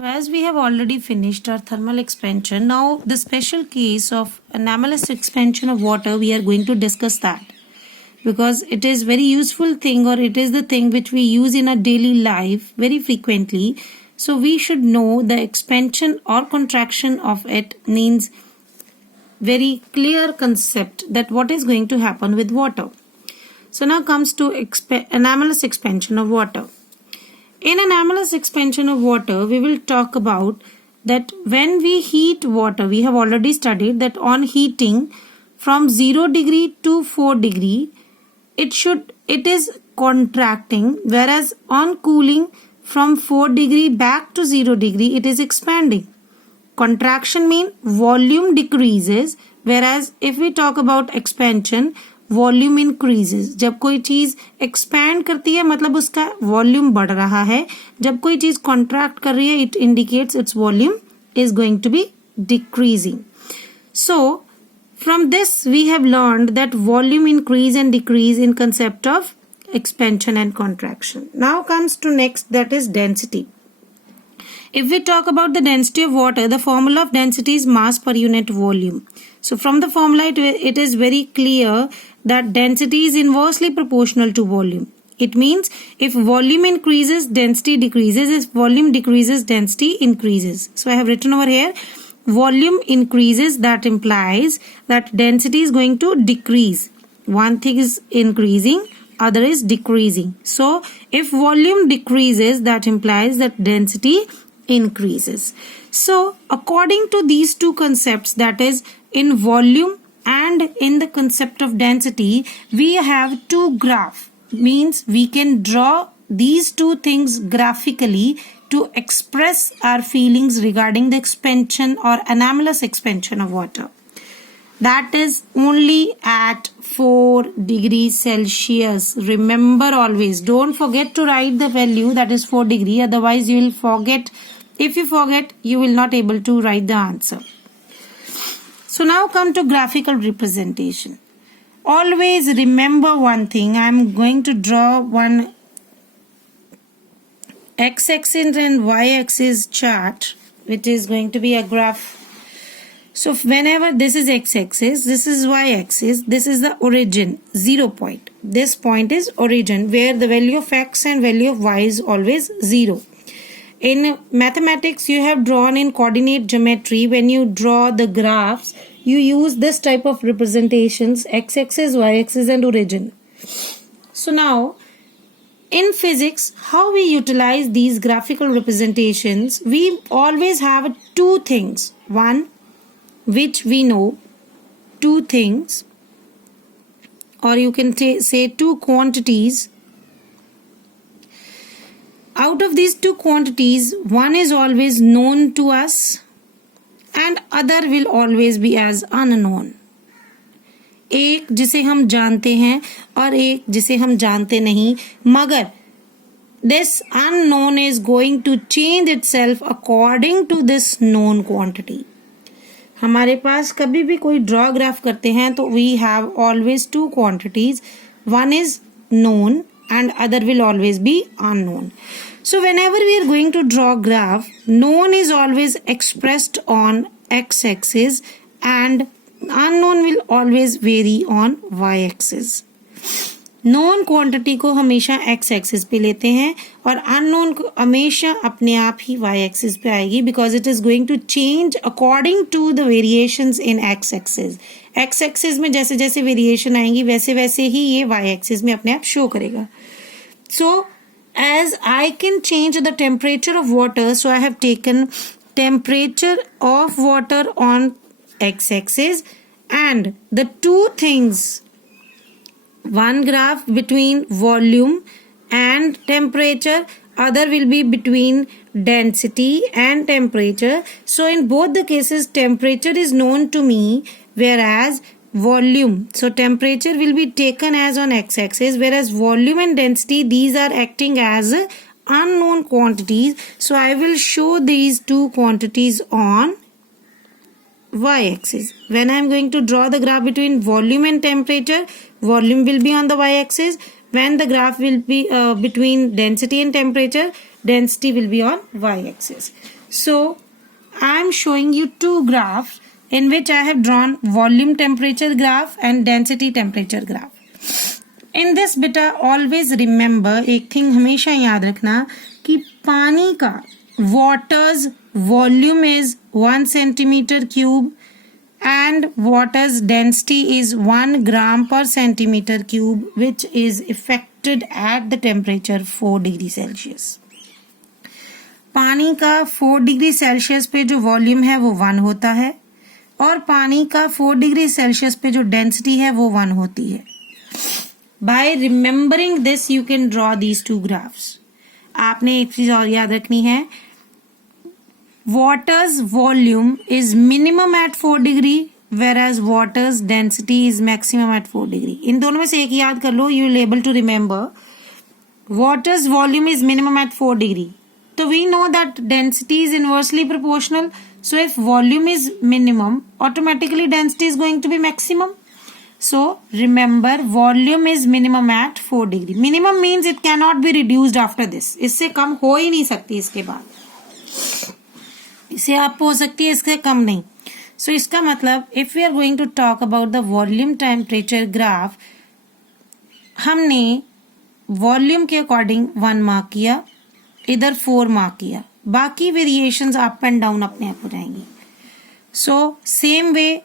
As we have already finished our thermal expansion, now the special case of anomalous expansion of water, we are going to discuss that because it is very useful thing, or it is the thing which we use in our daily life very frequently. So we should know the expansion or contraction of it means very clear concept that what is going to happen with water. So now comes to anomalous expansion of water. In anomalous expansion of water, we will talk about that when we heat water, we have already studied that on heating from 0 degree to 4 degree, it is contracting, whereas on cooling from 4 degree back to 0 degree, it is expanding. Contraction means volume decreases, whereas if we talk about expansion, volume increases. जब कोई चीज expand करती है मतलब उसका volume बढ़ रहा है. जब कोई चीज कॉन्ट्रैक्ट कर रही है it indicates its volume is going to be decreasing. So from this we have learned that volume increase and decrease in concept of expansion and contraction. Now comes to next, that is density. If we talk about the density of water, the formula of density is mass per unit volume. So from the formula it is very clear that density is inversely proportional to volume. It means if volume increases, density decreases. If volume decreases, density increases. So I have written over here, volume increases, that implies that density is going to decrease. One thing is increasing, other is decreasing. So if volume decreases, that implies that density increases. So according to these two concepts, that is in volume and in the concept of density, we have two graphs. Means we can draw these two things graphically to express our feelings regarding the expansion or anomalous expansion of water. That is only at 4 degrees Celsius. Remember always, don't forget to write the value, that is 4 degree, otherwise you will forget. If you forget, you will not able to write the answer. So now come to graphical representation. Always remember one thing. I am going to draw one x-axis and y-axis chart, which is going to be a graph. So whenever this is x-axis, this is y-axis, this is the origin, 0 point. This point is origin, where the value of x and value of y is always 0. In mathematics, you have drawn in coordinate geometry. When you draw the graphs, you use this type of representations, x-axis, y-axis and origin. So now, in physics, how we utilize these graphical representations, we always have two things. One, which we know, two things, or you can say two quantities. Out of these two quantities, one is always known to us and other will always be as unknown. एक जिसे हम जानते हैं और एक जिसे हम जानते नहीं, मगर this unknown is going to change itself according to this known quantity. हमारे पास कभी भी कोई ड्रॉ ग्राफ करते हैं तो we have always two quantities. One is known and other will always be unknown. So whenever we are going to draw graph, known is always expressed on x-axis and unknown will always vary on y-axis. known quantity को हमेशा x-axis पे लेते हैं और unknown को हमेशा अपने आप ही y-axis पे आएगी, because it is going to change according to the variations in x-axis. x-axis में जैसे जैसे variation आएंगी वैसे वैसे ही ये y-axis में अपने आप show करेगा. So as I can change the temperature of water, so I have taken temperature of water on x-axis and the two things, one graph between volume and temperature, other will be between density and temperature. So in both the cases, temperature is known to me, whereas volume, so temperature will be taken as on x-axis, whereas volume and density, these are acting as unknown quantities. So I will show these two quantities on y-axis. When I am going to draw the graph between volume and temperature, volume will be on the y-axis. When the graph will be between density and temperature, density will be on y-axis. So I am showing you two graphs in which I have drawn volume temperature graph and density temperature graph. In this beta always remember, एक thing हमेशा याद रखना कि पानी का water's volume is 1 centimeter cube and water's density is 1 gram per centimeter cube, which is affected at the temperature 4 degree Celsius. पानी का 4 degree Celsius पे जो वॉल्यूम है वो 1 होता है और पानी का 4 डिग्री सेल्सियस पे जो डेंसिटी है वो 1 होती है. Bye remembering this you can draw these two graphs. आपने एक चीज और याद रखनी है, water's volume is minimum at 4 degree whereas water's density is maximum at 4 degree. इन दोनों में से एक याद कर लो, you will able to remember. Water's volume is minimum at 4 degree. So we know that density is inversely proportional. So if volume is minimum, automatically density is going to be maximum. So remember, volume is minimum at 4 degree. Minimum means it cannot be reduced after this. इससे कम हो ही नहीं सकती इसके बाद. इसे आप हो सकती है, इससे कम नहीं. So इसका मतलब if we are going to talk about the volume temperature graph, हमने वॉल्यूम के अकॉर्डिंग 1 मार्क किया, इधर 4 मार्क किया, बाकी वेरिएशंस अप एंड डाउन अपने आप हो जाएंगी. So same way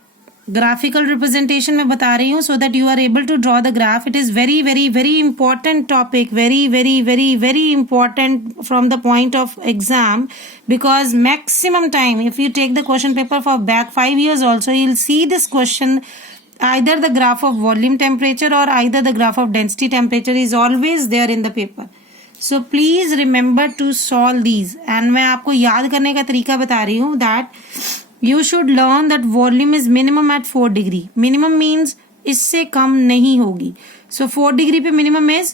graphical representation में बता रही हूँ so that you are able to draw the graph. It is very very very important topic, very very very very important from the point of exam, because maximum time if you take the question paper for back 5 years also, you will see this question, either the graph of volume temperature or either the graph of density temperature is always there in the paper. So please remember to solve these. And मैं आपको याद करने का तरीका बता रही हूँ that you should learn that volume is minimum at 4 degree. Minimum means इससे कम नहीं होगी. So 4 degree पे minimum is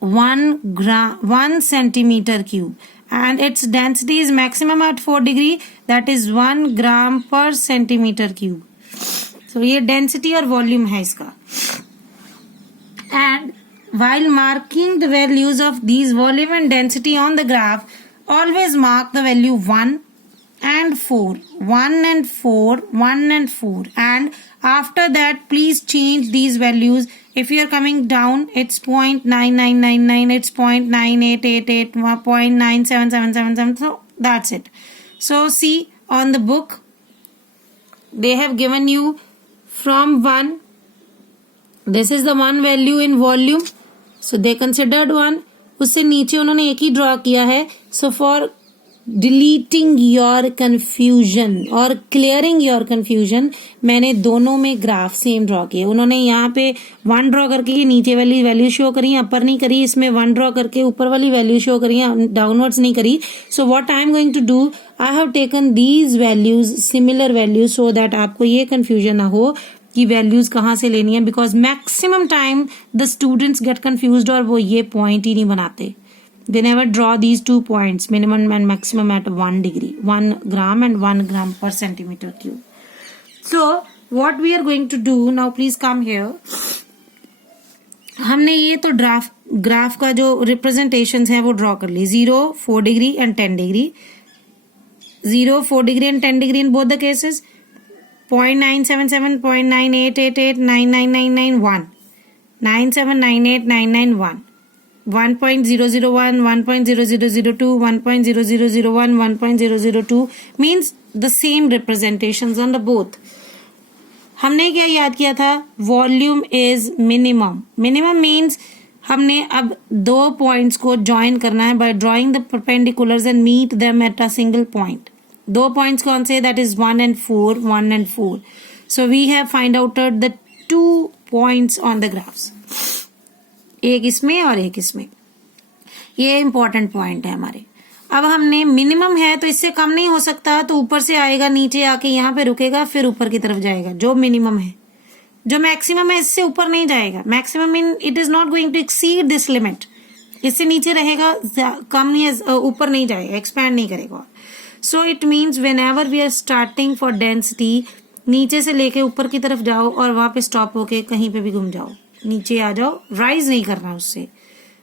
1 centimeter cube and its density is maximum at 4 degree, that is 1 gram per centimeter cube. So ये density और volume है इसका. And while marking the values of these volume and density on the graph, always mark the value 1 and 4, 1 and 4, 1 and 4, and after that please change these values. If you are coming down, it's 0.9999, it's 0.9888, 0.9777, so that's it. So see on the book they have given you from 1, this is the one value in volume, so they considered 1. उससे नीचे उन्होंने एक ही draw किया है. So for deleting your confusion और clearing your confusion मैंने दोनों में ग्राफ सेम ड्रॉ किए. उन्होंने यहाँ पे 1 ड्रॉ करके ये नीचे वाली वैल्यू शो करी, अपर नहीं करी. इसमें 1 ड्रॉ करके ऊपर वाली वैल्यू शो करी, डाउनवर्ड्स नहीं करी. So what I am going to do, I have taken these values, similar values, so that आपको ये कंफ्यूजन ना हो कि वैल्यूज कहाँ से लेनी है, because maximum time the students gate confused और वो ये पॉइंट ही नहीं बनाते. They never draw these 2 points, minimum and maximum at 1 degree, 1 gram and 1 gram per centimeter cube. So what we are going to do now, please come here. हमने ये तो graph का जो रिप्रेजेंटेशन है वो ड्रॉ कर ली. 0, 4 degree and 10 degree. 0, 4 degree and 10 degree in both the cases. 0.977, 0.9888, 9999, 1, 9798, 991. 1.001, 1.0002, 1.0001, 1.002 means the same representations on the both. हमने क्या याद किया था, volume is minimum. Minimum means हमने अब 2 पॉइंट्स को ज्वाइन करना है by drawing the perpendiculars and meet them at a single point. 2 points कौन से, that is 1 and 4, 1 and 4. So we have find out the 2 points on the graphs. एक इसमें और एक इसमें. ये इंपॉर्टेंट पॉइंट है हमारे. अब हमने मिनिमम है तो इससे कम नहीं हो सकता, तो ऊपर से आएगा, नीचे आके यहाँ पे रुकेगा, फिर ऊपर की तरफ जाएगा. जो मिनिमम है, जो मैक्सिमम है इससे ऊपर नहीं जाएगा. Maximum mean it is not going to exceed this limit. इससे नीचे रहेगा, कम नहीं, ऊपर नहीं जाएगा, एक्सपैंड नहीं करेगा. So it means whenever we are starting for density, नीचे से लेके ऊपर की तरफ जाओ और वहां पे स्टॉप होके कहीं पे भी घूम जाओ, नीचे आ जाओ, राइज नहीं करना उससे.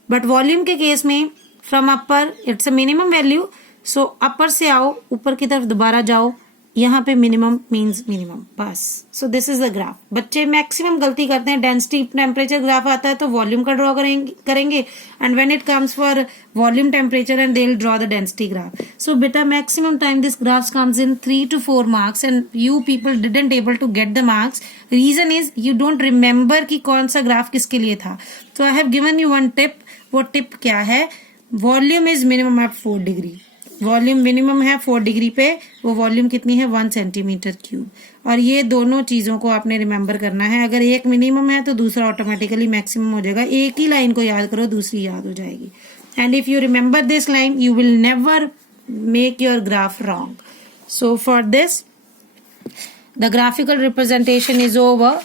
बट वॉल्यूम के केस में from upper it's a minimum value, so upper से आओ, ऊपर की तरफ दोबारा जाओ, यहाँ पे मिनिमम मीन्स मिनिमम, बस. So this is the graph. बच्चे मैक्सिमम गलती करते हैं, डेंसिटी टेम्परेचर ग्राफ आता है तो वॉल्यूम का ड्रॉ करेंगे and when it comes for volume temperature and they will draw the density graph. So बेटा maximum time this graphs comes in 3 to 4 marks and you people didn't able to get the marks. Reason is you don't remember कि कौन सा graph किसके लिए था. So I have given you one tip. वो tip क्या है? Volume is minimum at 4 degree. Volume minimum है 4 डिग्री पे, वो वॉल्यूम कितनी है 1 सेंटीमीटर क्यूब. और ये दोनों चीजों को आपने रिमेंबर करना है. अगर एक मिनिमम है तो दूसरा ऑटोमेटिकली मैक्सिमम हो जाएगा. एक ही लाइन को याद करो, दूसरी याद हो जाएगी. And if you remember this line you will never make your graph wrong. So for this the graphical representation is over.